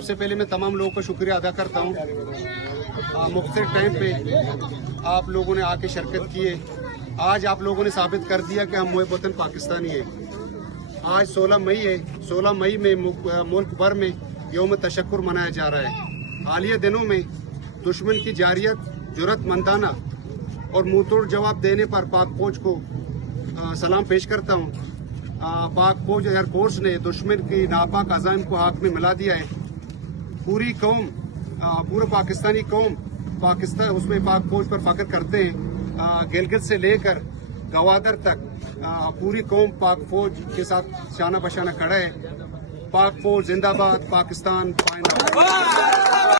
सबसे पहले मैं तमाम लोगों का शुक्रिया अदा करता हूँ। मुख्तलिफ टाइम पे आप लोगों ने आके शिरकत की है। आज आप लोगों ने साबित कर दिया कि हम मुहिब वतन पाकिस्तानी है। आज 16 मई है। 16 मई में मुल्क भर में यौम तशक्कुर मनाया जा रहा है। हालिया दिनों में दुश्मन की जारियत, जुर्रतमंदाना और मुंहतोड़ जवाब देने पर पाक फौज को सलाम पेश करता हूँ। पाक फौज एयरफोर्स ने दुश्मन की नापाक अज़ाइम को आग में मिला दिया है। पूरी कौम, पूरे पाकिस्तानी कौम पाकिस्तान उसमें पाक फौज पर फख्र करते हैं। गिलगित से लेकर गवादर तक पूरी कौम पाक फौज के साथ शाना बशाना खड़ा है। पाक फौज जिंदाबाद, पाकिस्तान फाइनल।